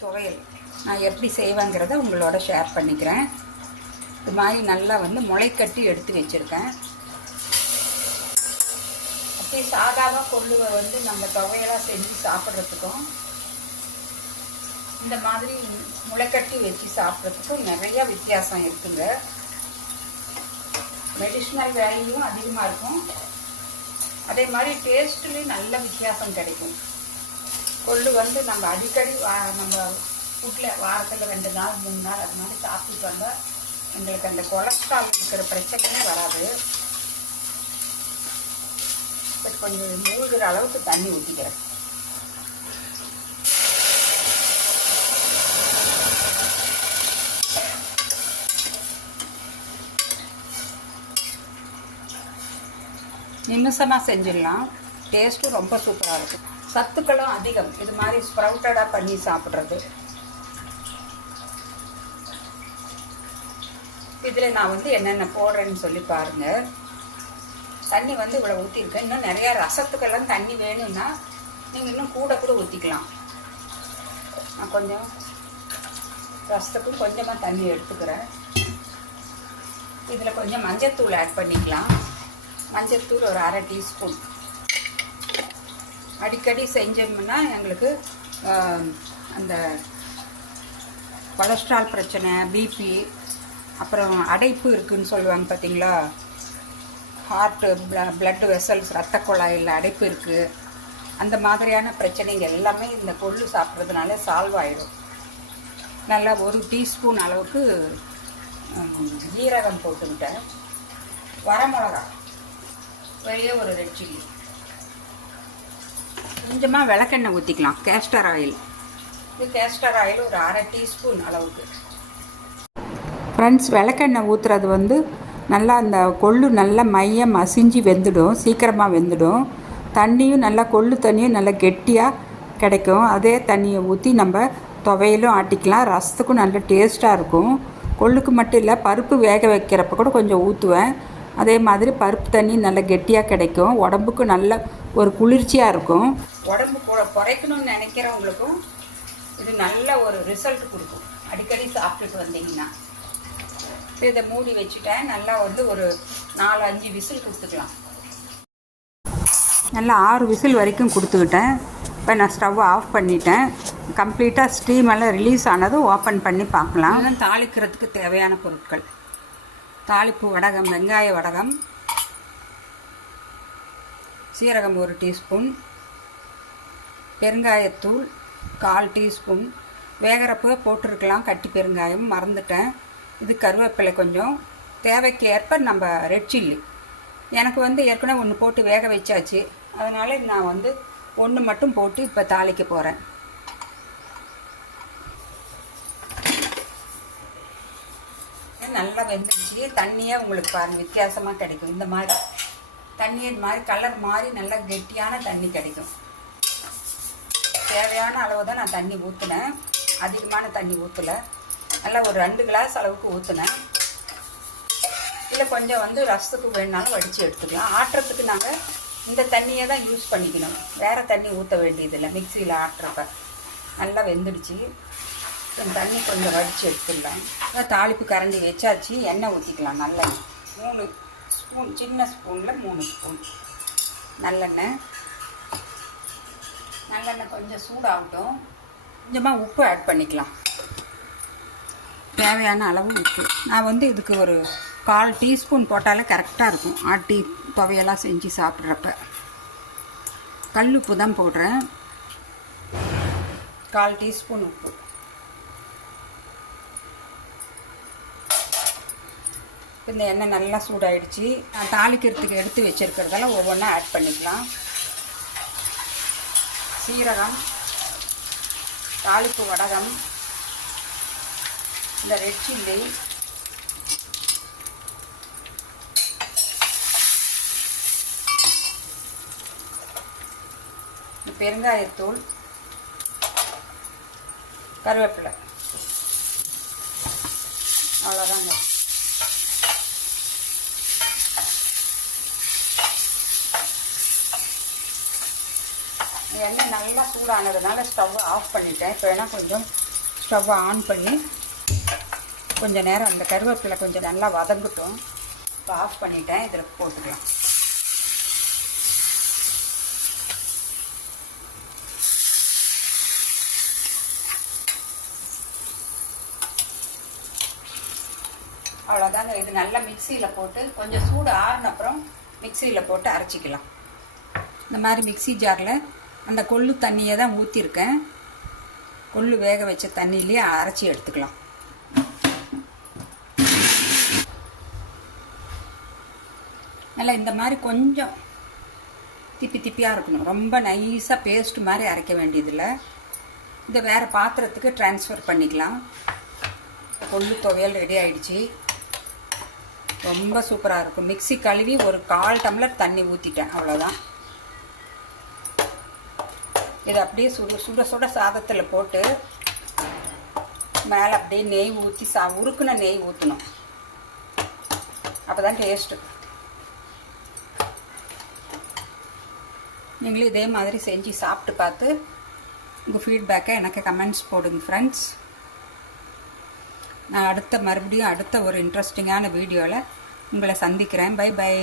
துவையல் நான் எப்படி செய்வேங்கிறத உங்களோட ஷேர் பண்ணிக்கிறேன். இது மாதிரி நல்லா முளைக்கட்டி எடுத்து வச்சுருக்கேன். அப்படி சாதாரண கொள்ளுவை நம்ம துவையலாக செஞ்சு சாப்பிட்றதுக்கும் இந்த மாதிரி முளைக்கட்டி வச்சு சாப்பிட்றதுக்கும் நிறையா வித்தியாசம் இருக்குங்க. மெடிஷ்னல் வேல்யூவும் அதிகமாக இருக்கும், அதே மாதிரி டேஸ்ட்லேயும் நல்ல வித்தியாசம் கிடைக்கும். கொள்ளு நம்ம அடிக்கடி நம்ம வீட்டில் வாரத்தில் 2 நாள் 3 நாள் அது மாதிரி சாப்பிட்டு வந்தால் எங்களுக்கு அந்த கொலஸ்ட்ரால் இருக்கிற பிரச்சனையே வராது. கொஞ்சம் மூழ்கிற அளவுக்கு தண்ணி ஊற்றிக்கிறேன். நிமிஷமாக செஞ்சிடலாம். டேஸ்ட்டும் ரொம்ப சூப்பராக இருக்கும். சத்துக்களும் அதிகம். இது மாதிரி ஸ்ப்ரவுட்டடாக பண்ணி சாப்பிட்றது. இதில் நான் என்னென்ன போடுறேன்னு சொல்லி பாருங்கள். தண்ணி இவ்வளோ ஊற்றிருக்கேன். இன்னும் நிறையா ரசத்துக்கெல்லாம் தண்ணி வேணும்னா நீங்கள் இன்னும் கூட ஊற்றிக்கலாம். நான் கொஞ்சம் ரசத்துக்கும் கொஞ்சமாக தண்ணி எடுத்துக்கிறேன். இதில் கொஞ்சம் மஞ்சத்தூள் ஆட் பண்ணிக்கலாம். மஞ்சத்தூள் ஒரு 1/2 டீஸ்பூன். அடிக்கடி செஞ்சோம்னா எங்களுக்கு அந்த கொலஸ்ட்ரால் பிரச்சனை, பிபி, அப்புறம் அடைப்பு இருக்குதுன்னு சொல்லுவாங்க பார்த்தீங்களா, ஹார்ட்டு, பிளட் வெசல்ஸ், ரத்த குழாயில் அடைப்பு இருக்குது, அந்த மாதிரியான பிரச்சனைங்க எல்லாமே இந்த கொள்ளு சாப்பிட்றதுனால சால்வ் ஆகிடும். நல்லா 1 டீஸ்பூன் அளவுக்கு ஜீரகம் போட்டுக்கிட்டேன். வரமிளகா வெளியே ஒரு ரெட் சில்லி, கொஞ்சமாக விளக்கெண்ணெய் ஊற்றிக்கலாம். கேஸ்டர் ஆயில், இது கேஸ்டர் ஆயில் ஒரு 1/2 டீஸ்பூன் அளவுக்கு. ஃப்ரெண்ட்ஸ், விளக்கெண்ணெய் ஊற்றுறது நல்லா அந்த கொள்ளு நல்லா மையம் மசிஞ்சு வெந்துடும், சீக்கிரமாக வெந்துடும். தண்ணியும் நல்லா கொள்ளு தண்ணியும் நல்லா கெட்டியாக கிடைக்கும். அதே தண்ணியை ஊற்றி நம்ம துவையிலும் ஆட்டிக்கலாம். ரசத்துக்கும் நல்ல டேஸ்ட்டாக இருக்கும். கொள்ளுக்கு மட்டும் இல்லை, பருப்பு வேக வைக்கிறப்ப கூட கொஞ்சம் ஊற்றுவேன். அதே மாதிரி பருப்பு தண்ணி நல்லா கெட்டியாக கிடைக்கும். உடம்புக்கு நல்ல ஒரு குளிர்ச்சியாக இருக்கும். உடம்பு குறைக்கணும்னு நினைக்கிறவங்களுக்கும் இது நல்ல ஒரு ரிசல்ட் கொடுக்கும். அடிக்கடி சாப்பிட்டுட்டு வந்தீங்கன்னா. இதை மூடி வச்சுட்டேன். நல்லா ஒரு 4-5 விசில் கொடுத்துக்கலாம். நல்லா 6 விசில் வரைக்கும் கொடுத்துக்கிட்டேன். இப்போ நான் ஸ்டவ் ஆஃப் பண்ணிட்டேன். கம்ப்ளீட்டாக ஸ்டீம் எல்லாம் ரிலீஸ் ஆனதும் ஓப்பன் பண்ணி பார்க்கலாம். தாளிக்கிறதுக்கு தேவையான பொருட்கள்: தாளிப்பு வடகம், வெங்காய வடகம், சீரகம் 1 டீஸ்பூன், பெருங்காயத்தூள் 1/4 டீஸ்பூன். வேகிறப்போ போட்டிருக்கலாம் கட்டி பெருங்காயம், மறந்துட்டேன். இது கருவேப்பிலை கொஞ்சம், தேவைக்கு ஏற்ப நம்ம ரெட் சில்லி. எனக்கு ஏற்கனவே 1 போட்டு வேக வச்சாச்சு, அதனால் நான் 1 மட்டும் போட்டு இப்போ தாளிக்க போகிறேன். நல்லா வெந்துடுச்சு. தண்ணியே உங்களுக்கு பாருங்கள் வித்தியாசமாக கிடைக்கும். இந்த மாதிரி தண்ணி, இது மாதிரி கலர் மாதிரி நல்லா கெட்டியான தண்ணி கிடைக்கும். தேவையான அளவு தான் நான் தண்ணி ஊற்றினேன், அதிகமான தண்ணி ஊற்றலை. நல்லா ஒரு 2 கிளாஸ் அளவுக்கு ஊற்றினேன். இல்லை கொஞ்சம் ரசத்துக்கு வேணுனாலும் வடித்து எடுத்துக்கலாம். ஆட்டுறதுக்கு நாங்கள் இந்த தண்ணியை தான் யூஸ் பண்ணிக்கணும், வேறு தண்ணி ஊற்ற வேண்டியதில்லை. மிக்சியில் ஆட்டுறப்ப நல்லா வெந்துடுச்சு. தண்ணி கொஞ்சம் வடித்து எடுத்துடலாம். தாளிப்பு கரண்டி வச்சாச்சு. எண்ணெய் ஊற்றிக்கலாம். நல்லெண்ணெய் 3 ஸ்பூன், சின்ன ஸ்பூனில் 3 ஸ்பூன் நல்லெண்ணெய். நல்லெண்ணெய் கொஞ்சம் சூடாகட்டும். கொஞ்சமாக உப்பு ஆட் பண்ணிக்கலாம், தேவையான அளவு உப்பு. நான் இதுக்கு ஒரு 1/4 டீஸ்பூன் போட்டாலே கரெக்டாக இருக்கும். ஆட்டி துவையெல்லாம் செஞ்சு சாப்பிட்றப்ப கல் உப்பு தான் போடுறேன். 1/4 டீஸ்பூன் உப்பு. இந்த எண்ணெய் நல்லா சூடாயிடுச்சு. நான் தாளிக்கிறதுக்கு எடுத்து வச்சுருக்கிறதெல்லாம் ஒவ்வொன்றா ஆட் பண்ணிக்கலாம். சீரகம், தாளிப்பு வடகம், இந்த ரெட் சில்லி, பெருங்காயத்தூள், கருவேப்பிலை, அவ்வளோதாங்க. எண்ணெய் நல்லா சூடானதுனால ஸ்டவ் ஆஃப் பண்ணிட்டேன். இப்போ வேணால் கொஞ்சம் ஸ்டவ்வை ஆன் பண்ணி கொஞ்சம் நேரம் அந்த கருவேப்பிலை கொஞ்சம் நல்லா வதங்கட்டும். இப்போ ஆஃப் பண்ணிட்டேன். இதில் போட்டுக்கலாம். அவ்வளோதாங்க. இது நல்லா மிக்சியில் போட்டு கொஞ்சம் சூடு ஆறின அப்புறம் மிக்சியில் போட்டு அரைச்சிக்கலாம். இந்த மாதிரி மிக்சி ஜாரில் அந்த கொள்ளு தண்ணியை தான் ஊற்றிருக்கேன். கொள்ளு வேக வச்ச தண்ணியிலே அரைச்சி எடுத்துக்கலாம். நல்லா இந்த மாதிரி கொஞ்சம் திப்பி திப்பியாக இருக்கணும். ரொம்ப நைஸாக பேஸ்ட் மாதிரி அரைக்க வேண்டியதில்லை. இதை வேறு பாத்திரத்துக்கு ட்ரான்ஸ்ஃபர் பண்ணிக்கலாம். கொள்ளு துவையல் ரெடி ஆகிடுச்சி. ரொம்ப சூப்பராக இருக்கும். மிக்சி கழுவி ஒரு 1/4 டம்ளர் தண்ணி ஊற்றிட்டேன். அவ்வளோதான். இதை அப்படியே சுட சுட சாதத்தில் போட்டு மேலே அப்படியே நெய் ஊற்றி உருக்குன நெய் ஊற்றணும். அப்போ தான் டேஸ்ட்டு. நீங்களும் இதே மாதிரி செஞ்சு சாப்பிட்டு பார்த்து உங்கள் ஃபீட்பேக்கை எனக்கு கமெண்ட்ஸ் போடுங்க ஃப்ரெண்ட்ஸ். நான் மறுபடியும் அடுத்த ஒரு இன்ட்ரெஸ்டிங்கான வீடியோவில் உங்களை சந்திக்கிறேன். Bye by.